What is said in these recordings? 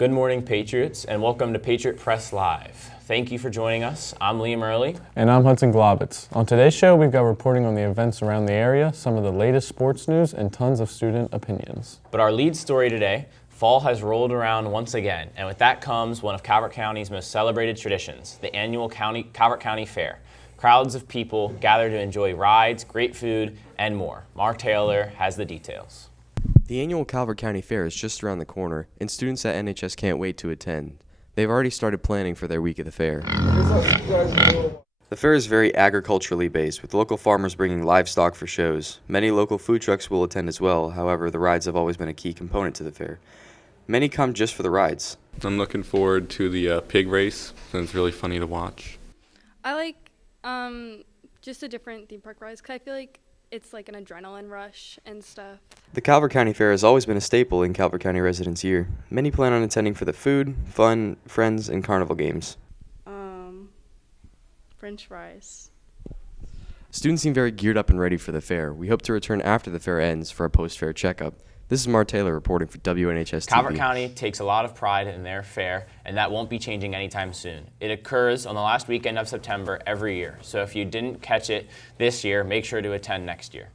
Good morning, Patriots, and welcome to Patriot Press Live. Thank you for joining us. I'm Liam Early. And I'm Hudson Globitz. On today's show, we've got reporting on the events around the area, some of the latest sports news, and tons of student opinions. But our lead story today, fall has rolled around once again, and with that comes one of Calvert County's most celebrated traditions, the annual Calvert County Fair. Crowds of people gather to enjoy rides, great food, and more. Mark Taylor has the details. The annual Calvert County Fair is just around the corner, and students at NHS can't wait to attend. They've already started planning for their week at the fair. The fair is very agriculturally based, with local farmers bringing livestock for shows. Many local food trucks will attend as well, however, the rides have always been a key component to the fair. Many come just for the rides. I'm looking forward to the pig race, and it's really funny to watch. I like just a different theme park rides, because I feel like it's like an adrenaline rush and stuff. The Calvert County Fair has always been a staple in Calvert County residents' year. Many plan on attending for the food, fun, friends, and carnival games. French fries. Students seem very geared up and ready for the fair. We hope to return after the fair ends for a post-fair checkup. This is Mark Taylor reporting for WNHS TV. Calvert County takes a lot of pride in their fair, and that won't be changing anytime soon. It occurs on the last weekend of September every year, so if you didn't catch it this year, make sure to attend next year.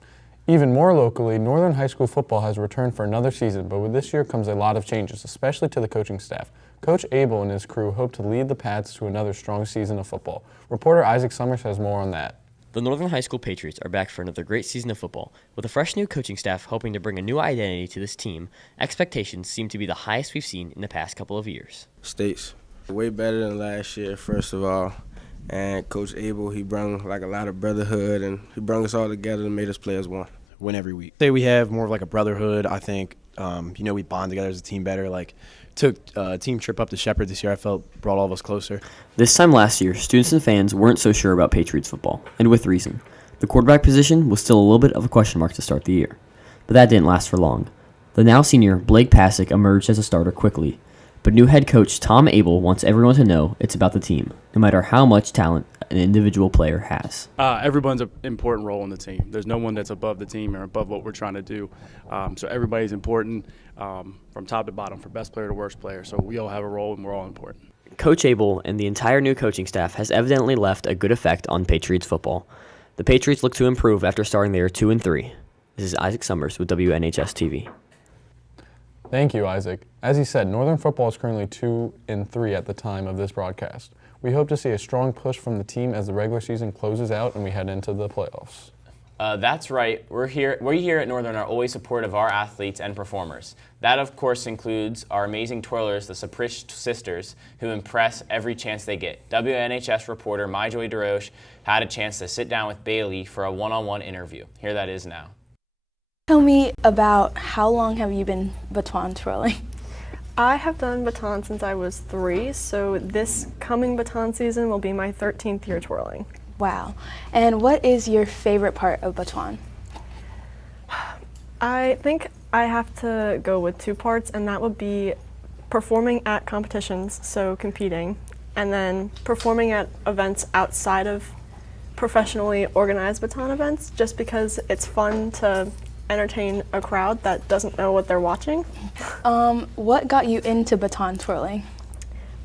Even more locally, Northern High School football has returned for another season, but with this year comes a lot of changes, especially to the coaching staff. Coach Abel and his crew hope to lead the Pats to another strong season of football. Reporter Isaac Summers has more on that. The Northern High School Patriots are back for another great season of football. With a fresh new coaching staff hoping to bring a new identity to this team, expectations seem to be the highest we've seen in the past couple of years. States way better than last year, first of all. And Coach Abel, he brought like a lot of brotherhood, and he brought us all together and made us play as one. Win every week. Say we have more of like a brotherhood. I think, we bond together as a team better. Like, took a team trip up to Shepherd this year. I felt brought all of us closer. This time last year, students and fans weren't so sure about Patriots football, and with reason. The quarterback position was still a little bit of a question mark to start the year, but that didn't last for long. The now senior Blake Pasick emerged as a starter quickly, but new head coach Tom Abel wants everyone to know it's about the team, no matter how much talent an individual player has. Everyone's an important role in the team. There's no one that's above the team or above what we're trying to do. So everybody's important from top to bottom, from best player to worst player. So we all have a role and we're all important. Coach Abel and the entire new coaching staff has evidently left a good effect on Patriots football. The Patriots look to improve after starting there 2-3. This is Isaac Summers with WNHS TV. Thank you, Isaac. As he said, Northern football is currently 2-3 at the time of this broadcast. We hope to see a strong push from the team as the regular season closes out and we head into the playoffs. That's right. We here at Northern are always supportive of our athletes and performers. That, of course, includes our amazing twirlers, the Saprish sisters, who impress every chance they get. WNHS reporter Myjoy DeRoche had a chance to sit down with Bailey for a one-on-one interview. Here that is now. Tell me about how long have you been baton twirling? I have done baton since I was 3, so this coming baton season will be my 13th year twirling. Wow. And what is your favorite part of baton? I think I have to go with 2 parts, and that would be performing at competitions, so competing, and then performing at events outside of professionally organized baton events, just because it's fun to entertain a crowd that doesn't know what they're watching. What got you into baton twirling?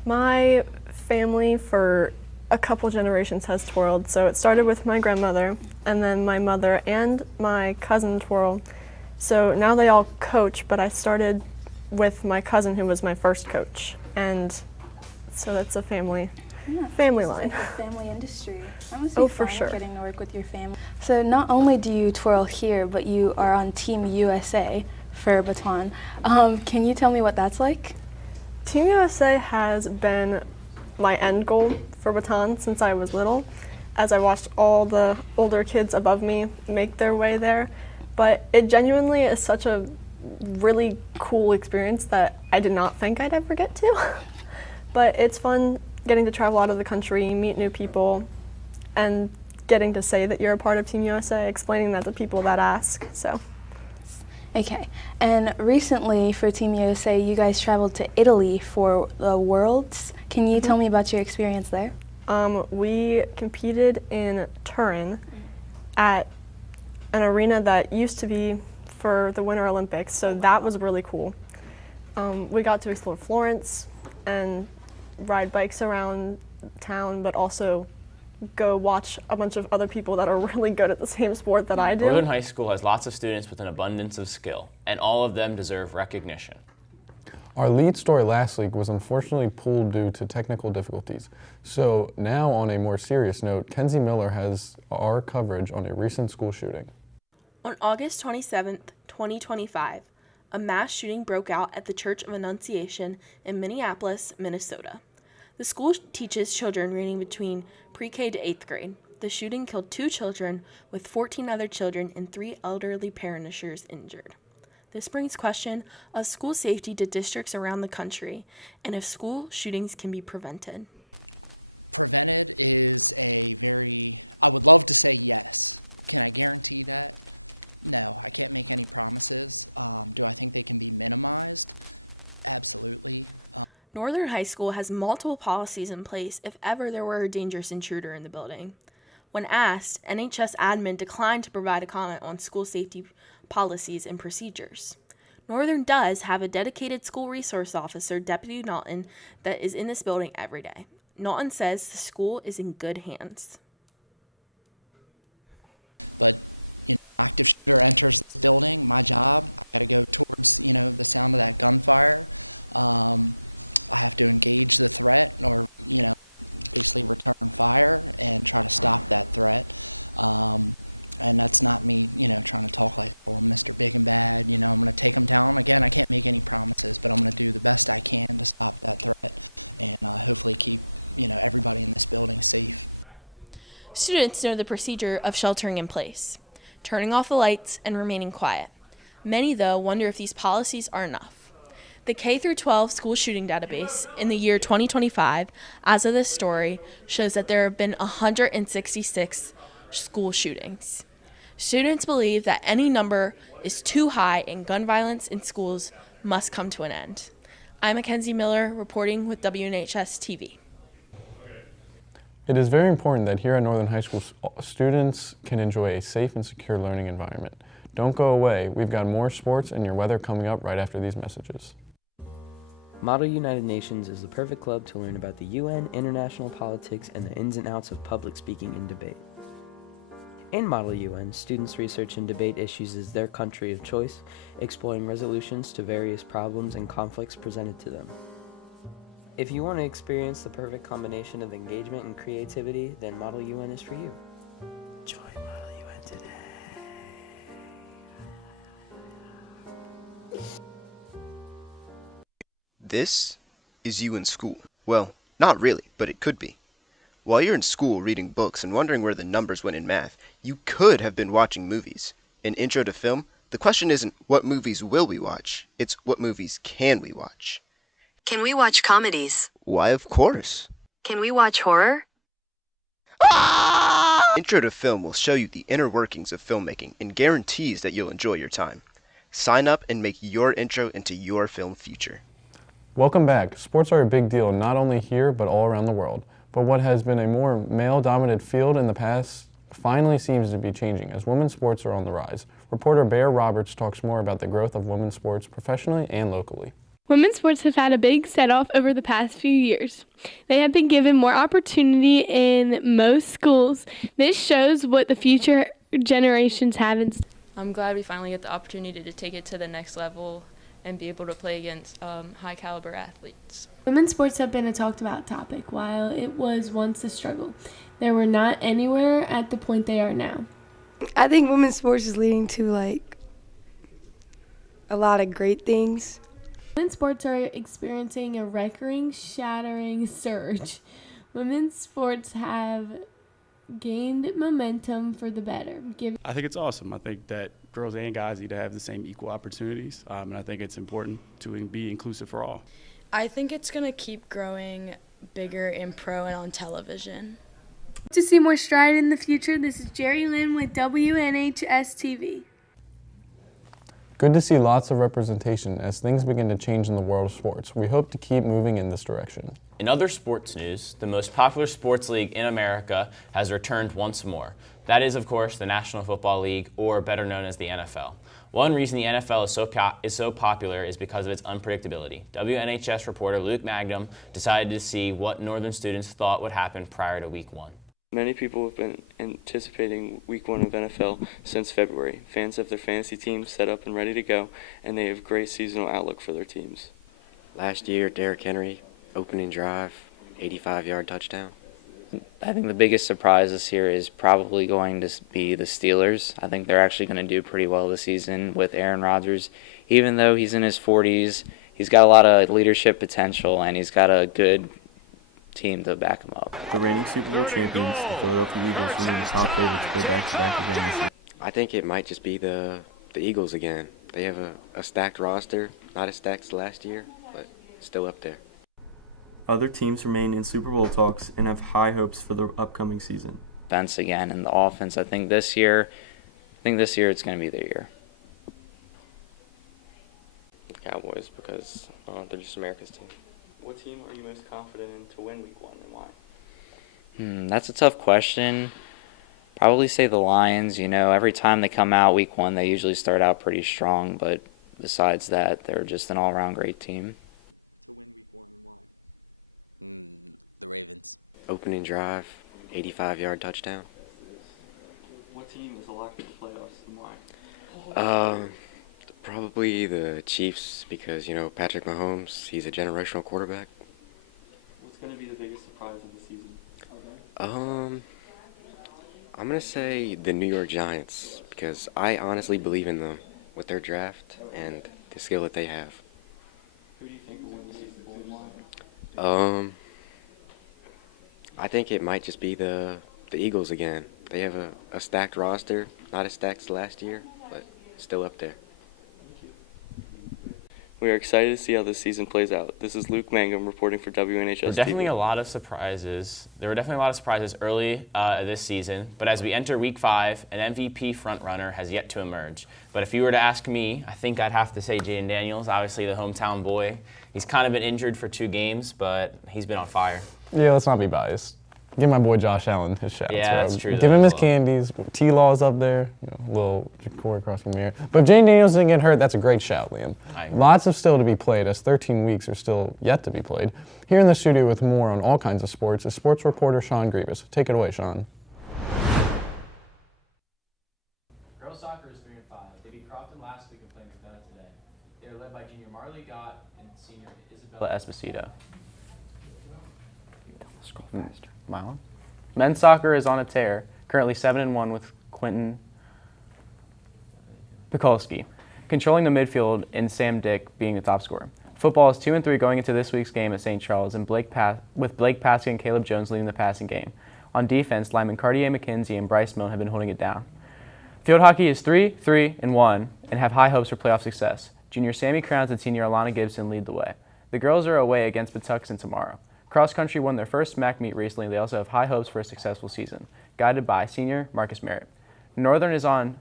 My family for a couple generations has twirled, so it started with my grandmother, and then my mother and my cousin twirl. So now they all coach, but I started with my cousin who was my first coach, and so that's a family line. Like a family industry. That must be Oh, fun, for sure. Getting to work with your family. So not only do you twirl here, but you are on Team USA for baton. Can you tell me what that's like? Team USA has been my end goal for baton since I was little, as I watched all the older kids above me make their way there. But it genuinely is such a really cool experience that I did not think I'd ever get to. But it's fun getting to travel out of the country, meet new people, and getting to say that you're a part of Team USA, explaining that to people that ask. So. Okay, and recently for Team USA, you guys traveled to Italy for the Worlds. Can you tell me about your experience there? We competed in Turin at an arena that used to be for the Winter Olympics, so that was really cool. We got to explore Florence and ride bikes around town, but also go watch a bunch of other people that are really good at the same sport that I do. Northern High School has lots of students with an abundance of skill, and all of them deserve recognition. Our lead story last week was unfortunately pulled due to technical difficulties. So now on a more serious note, Kenzie Miller has our coverage on a recent school shooting. On August 27th, 2025, a mass shooting broke out at the Church of Annunciation in Minneapolis, Minnesota. The school teaches children ranging between pre-K to 8th grade. The shooting killed 2 children, with 14 other children and 3 elderly parishioners injured. This brings question of school safety to districts around the country and if school shootings can be prevented. Prevented is I would love to say yes. Can I guarantee that? No, I can't make any promises. Do I think they can be minimized? Absolutely. Northern High School has multiple policies in place if ever there were a dangerous intruder in the building. When asked, NHS admin declined to provide a comment on school safety policies and procedures. Northern does have a dedicated school resource officer, Deputy Naughton, that is in this building every day. Naughton says the school is in good hands. But active shooter enters this building, my job, I got to go towards the sound of that gunfire. I have to engage the threat, or basically return fire and try to stop that threat. And that's not me, trying to talk like, oh, I'm Mr. Big and Bad, I'm going to take them down. Again, I can't make any promises, but I'm going to do the best I can to stop that threat and hopefully keep, everybody in this building safe. Students know the procedure of sheltering in place, turning off the lights and remaining quiet. Many, though, wonder if these policies are enough. The K-12 school shooting database in the year 2025, as of this story, shows that there have been 166 school shootings. Students believe that any number is too high and gun violence in schools must come to an end. I'm Mackenzie Miller, reporting with WNHS TV. It is very important that here at Northern High School, students can enjoy a safe and secure learning environment. Don't go away. We've got more sports and your weather coming up right after these messages. Model United Nations is the perfect club to learn about the UN, international politics, and the ins and outs of public speaking and debate. In Model UN, students research and debate issues as their country of choice, exploring resolutions to various problems and conflicts presented to them. If you want to experience the perfect combination of engagement and creativity, then Model UN is for you. Join Model UN today. This is you in school. Well, not really, but it could be. While you're in school reading books and wondering where the numbers went in math, you could have been watching movies. In Intro to Film, the question isn't what movies will we watch, it's what movies can we watch. Can we watch comedies? Why, of course. Can we watch horror? Intro to Film will show you the inner workings of filmmaking and guarantees that you'll enjoy your time. Sign up and make your intro into your film future. Welcome back. Sports are a big deal not only here but all around the world. But what has been a more male-dominated field in the past finally seems to be changing as women's sports are on the rise. Reporter Bear Roberts talks more about the growth of women's sports professionally and locally. Women's sports have had a big set-off over the past few years. They have been given more opportunity in most schools. This shows what the future generations have in store. I'm glad we finally get the opportunity to take it to the next level and be able to play against high-caliber athletes. Women's sports have been a talked-about topic. While it was once a struggle, they were not anywhere at the point they are now. I think women's sports is leading to, a lot of great things. Women's sports are experiencing a record-shattering surge. Women's sports have gained momentum for the better. I think it's awesome. I think that girls and guys need to have the same equal opportunities, and I think it's important to be inclusive for all. I think it's going to keep growing bigger in pro and on television. To see more stride in the future, this is Jerry Lynn with WNHS TV. Good to see lots of representation as things begin to change in the world of sports. We hope to keep moving in this direction. In other sports news, the most popular sports league in America has returned once more. That is, of course, the National Football League, or better known as the NFL. One reason the NFL is so popular is because of its unpredictability. WNHS reporter Luke Magnum decided to see what Northern students thought would happen prior to Week 1. Many people have been anticipating Week 1 of NFL since February. Fans have their fantasy teams set up and ready to go, and they have great seasonal outlook for their teams. Last year, Derrick Henry, opening drive, 85-yard touchdown. I think the biggest surprise this year is probably going to be the Steelers. I think they're actually going to do pretty well this season with Aaron Rodgers. Even though he's in his 40s, he's got a lot of leadership potential, and he's got a good team to back him up. The reigning Super Bowl champions, the Philadelphia Eagles, remain the top favorite to go back-to-back again this year. I think it might just be the Eagles again. They have a stacked roster, not as stacked as last year, but still up there. Other teams remain in Super Bowl talks and have high hopes for the upcoming season. Defense again, and the offense. I think this year it's going to be their year. Cowboys, because they're just America's team. What team are you most confident in to win Week 1 and why? That's a tough question. Probably say the Lions. You know, every time they come out Week 1, they usually start out pretty strong, but besides that, they're just an all-around great team. To win Week 1 and why? The Ravens. Opening drive, 85-yard touchdown. What team is a lock for the playoffs and why? Probably the Chiefs because, Patrick Mahomes, he's a generational quarterback. What's going to be the biggest surprise of the season? I'm going to say the New York Giants because I honestly believe in them with their draft and the skill that they have. Who do you think will win the Super Bowl and why? I think it might just be the Eagles again. They have a stacked roster, not as stacked as last year, but still up there. We are excited to see how this season plays out. This is Luke Mangum reporting for WNHS Definitely TV. a lot of surprises. There were definitely a lot of surprises early this season, but as we enter Week 5, an MVP frontrunner has yet to emerge. But if you were to ask me, I think I'd have to say Jaden Daniels, obviously the hometown boy. He's kind of been injured for 2 games, but he's been on fire. Yeah, let's not be biased. Give my boy Josh Allen his shout. Yeah, that's true. Give him his candies. T-Law's up there. Little Corey across from here. But if Jaden Daniels didn't get hurt, that's a great shout, Liam. Lots of still to be played, as 13 weeks are still yet to be played. Here in the studio with more on all kinds of sports is sports reporter Sean Grievous. Take it away, Sean. Girls soccer is 3-5. They beat Crofton last week and played McDonough today. They are led by junior Marley Gott and senior Isabella Esposito. Scroll faster. Mylon. Men's soccer is on a tear, currently 7-1 with Quentin Pekulski controlling the midfield and Sam Dick being the top scorer. Football is 2-3 going into this week's game at St. Charles, and with Blake Paskey and Caleb Jones leading the passing game. On defense, linemen Cartier McKenzie and Bryce Milne have been holding it down. Field hockey is 3-3-1 and have high hopes for playoff success. Junior Sammy Crowns and senior Alana Gibson lead the way. The girls are away against Patuxent tomorrow. Cross country won their first SMAC meet recently. They also have high hopes for a successful season, guided by senior Marcus Merritt. Northern is on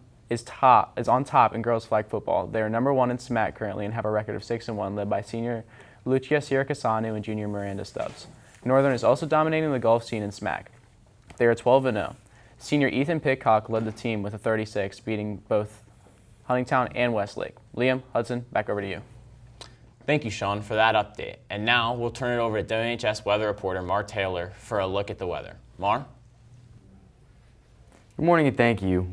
top in girls flag football. They are number 1 in SMAC currently and have a record of 6-1, led by senior Lucia Siracasanu and junior Miranda Stubbs. Northern is also dominating the golf scene in SMAC. They are 12-0. Senior Ethan Pitcock led the team with a 36, beating both Huntingtown and Westlake. Liam, Hudson, back over to you. Thank you, Sean, for that update. And now we'll turn it over to WNHS weather reporter Mar Taylor for a look at the weather. Mar? Good morning and thank you.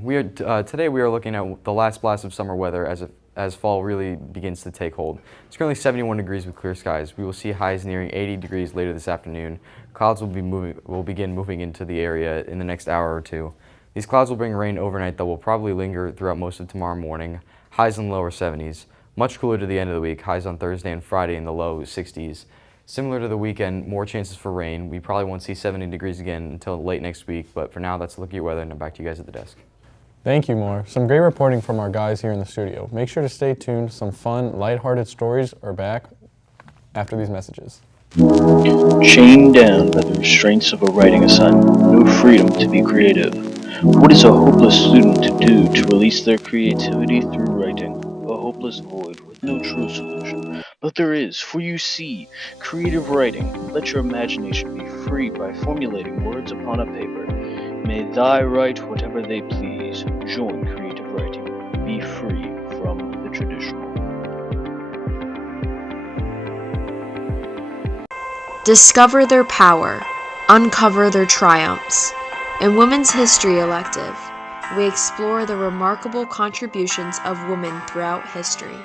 Today we are looking at the last blast of summer weather as fall really begins to take hold. It's currently 71 degrees with clear skies. We will see highs nearing 80 degrees later this afternoon. Clouds will begin moving into the area in the next hour or two. These clouds will bring rain overnight that will probably linger throughout most of tomorrow morning. Highs in the lower 70s. Much cooler to the end of the week, highs on Thursday and Friday in the low 60s. Similar to the weekend, more chances for rain. We probably won't see 70 degrees again until late next week, but for now, that's a look at your weather, and I'm back to you guys at the desk. Thank you, Mar. Some great reporting from our guys here in the studio. Make sure to stay tuned. Some fun, lighthearted stories are back after these messages. Chained down by the restraints of a writing assignment, no freedom to be creative. What is a hopeless student to do to release their creativity through writing? A hopeless void with no true solution. But there is, for you see, creative writing. Let your imagination be freed by formulating words upon a paper. May thy write whatever they please. Join creative writing. Be free from Discover their power, uncover their triumphs. In Women's History elective, we explore the remarkable contributions of women throughout history.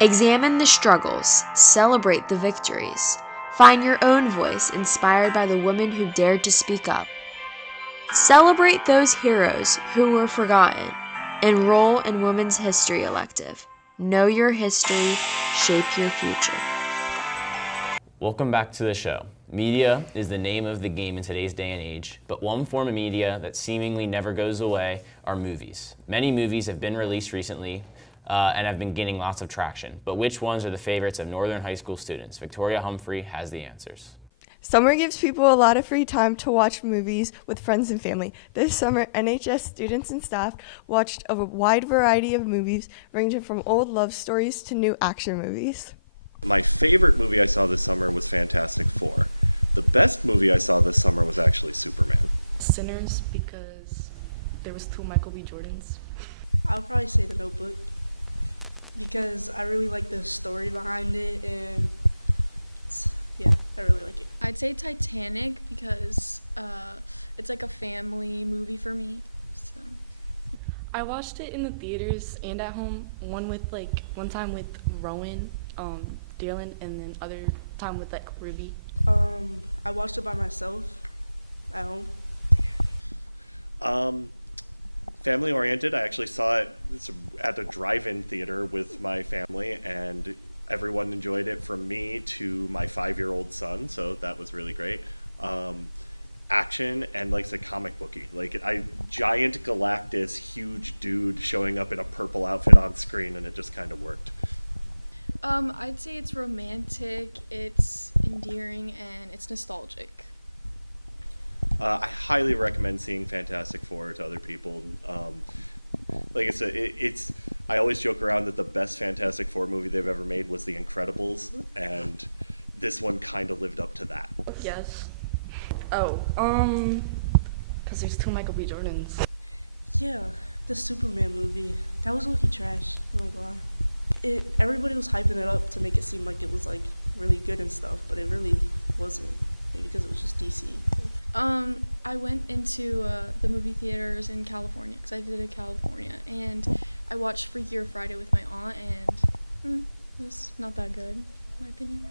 Examine the struggles, celebrate the victories. Find your own voice inspired by the women who dared to speak up. Celebrate those heroes who were forgotten. Enroll in Women's History elective. Know your history, shape your future. Welcome back to the show. Media is the name of the game in today's day and age, but one form of media that seemingly never goes away are movies. Many movies have been released recently and have been gaining lots of traction, but which ones are the favorites of Northern High School students? Victoria Humphrey has the answers. Summer gives people a lot of free time to watch movies with friends and family. This summer, NHS students and staff watched a wide variety of movies, ranging from old love stories to new action movies. My favorite movie I saw this summer was Fantastic Four. The best movie I saw this summer was actually Superman. I'll probably say The Notebook because I really like the story behind it, and yeah, I really like it. I'd say Titanic because it's like a family movie for me. So. I watched it by myself at home. Family oriented. I actually saw it at a drive-in theater with my family, and everyone enjoyed it from me to my 5-year-old son, so that was really great. Action and like the comic booky, giant Galactus, huge dude showing up in a purple outfit on screen, and it just kind of worked. I'd say it's romantic, it's endearing, and it's nostalgic. I highly recommend seeing Fantastic Four to other people. Like I said, I always joke around that the best Fantastic Four movie they've ever made was The Incredibles, and this one kind of lived up to that. Yeah, the Superman movie. That was low-key trash. I'm not gonna lie. Everybody was hyping it up to make it seem like it was like really good and stuff, but it really wasn't. Maybe because it was just DC. I went into the movie theaters in California because I visited California, and I watched Freaky or Friday with my aunt, and it was not that good, in my opinion.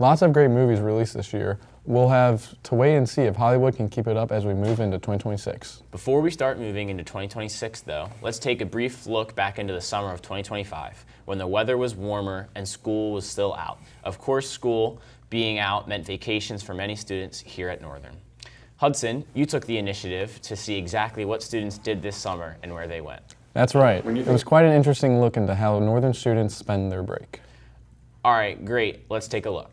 Lots of great movies released this year. We'll have to wait and see if Hollywood can keep it up as we move into 2026. Before we start moving into 2026, though, let's take a brief look back into the summer of 2025, when the weather was warmer and school was still out. Of course, school being out meant vacations for many students here at Northern. Hudson, you took the initiative to see exactly what students did this summer and where they went. That's right. It was quite an interesting look into how Northern students spend their break. All right, great. Let's take a look.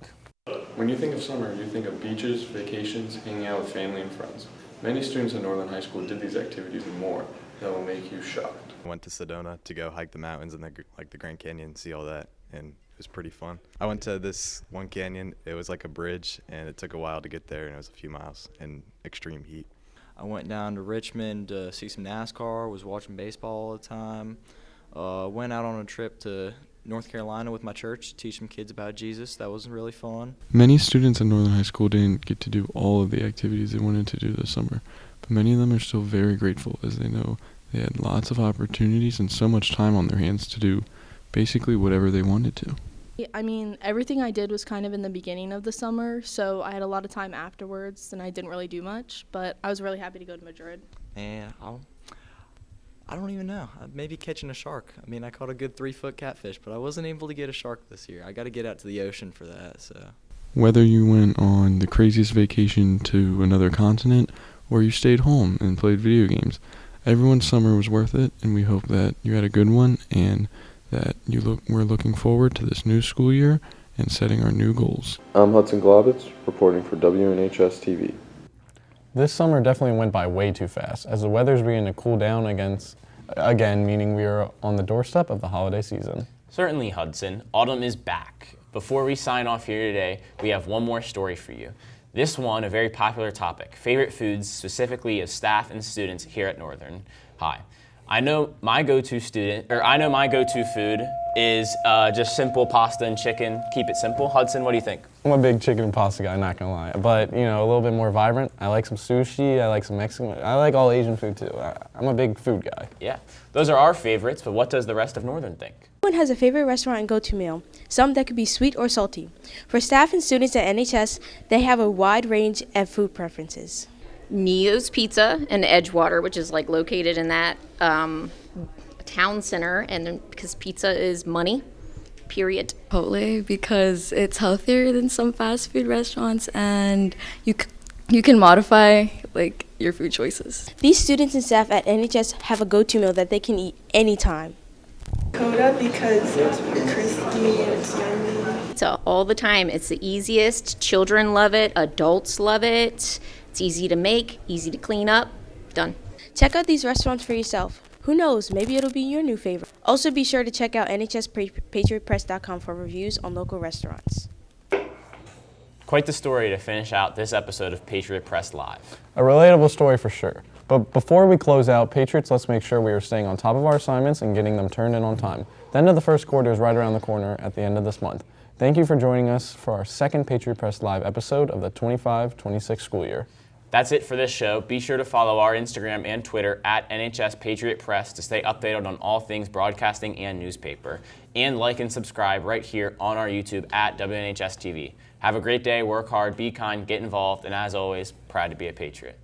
When you think of summer, you think of beaches, vacations, hanging out with family and friends. Many students at Northern High School did these activities and more that will make you shocked. I went to Sedona to go hike the mountains and the Grand Canyon, see all that, and it was pretty fun. I went to this one canyon. It was like a bridge, and it took a while to get there, and it was a few miles in extreme heat. I went down to Richmond to see some NASCAR, was watching baseball all the time. Went out on a trip to North Carolina with my church to teach some kids about Jesus. That was really fun. Many students at Northern High School didn't get to do all of the activities they wanted to do this summer, but many of them are still very grateful as they know they had lots of opportunities and so much time on their hands to do basically whatever they wanted to. I mean, everything I did was kind of in the beginning of the summer, so I had a lot of time afterwards and I didn't really do much, but I was really happy to go to Madrid. And I don't even know. Maybe catching a shark. I mean, I caught a good 3-foot catfish, but I wasn't able to get a shark this year. I got to get out to the ocean for that, so. Whether you went on the craziest vacation to another continent or you stayed home and played video games, everyone's summer was worth it, and we hope that you had a good one and that we're looking forward to this new school year and setting our new goals. I'm Hudson Globitz, reporting for WNHS TV. This summer definitely went by way too fast, as the weather's beginning to cool down again, meaning we are on the doorstep of the holiday season. Certainly, Hudson. Autumn is back. Before we sign off here today, we have one more story for you. This one, a very popular topic, favorite foods, specifically of staff and students here at Northern High. I know my go-to food is just simple pasta and chicken. Keep it simple. Hudson, what do you think? I'm a big chicken and pasta guy, not gonna lie. But, you know, a little bit more vibrant. I like some sushi, I like some Mexican, I like all Asian food too. I'm a big food guy. Yeah, those are our favorites, but what does the rest of Northern think? Everyone has a favorite restaurant and go-to meal, some that could be sweet or salty. For staff and students at NHS, they have a wide range of food preferences. Neo's Pizza in Edgewater, which is like located in that town center, and because pizza is money, period. Chipotle, because it's healthier than some fast food restaurants, and you can modify like your food choices. These students and staff at NHS have a go-to meal that they can eat anytime. Coda, because it's crispy and it's yummy. Pizza all the time. It's the easiest. Children love it. Adults love it. It's easy to make, easy to clean up. Done. Check out these restaurants for yourself. Who knows, maybe it'll be your new favorite. Also be sure to check out nhspatriotpress.com for reviews on local restaurants. Quite the story to finish out this episode of Patriot Press Live. A relatable story for sure. But before we close out, Patriots, let's make sure we are staying on top of our assignments and getting them turned in on time. The end of the first quarter is right around the corner at the end of this month. Thank you for joining us for our second Patriot Press Live episode of the 25-26 school year. That's it for this show. Be sure to follow our Instagram and Twitter at NHS Patriot Press to stay updated on all things broadcasting and newspaper. And like and subscribe right here on our YouTube at WNHS TV. Have a great day, work hard, be kind, get involved, and as always, proud to be a Patriot.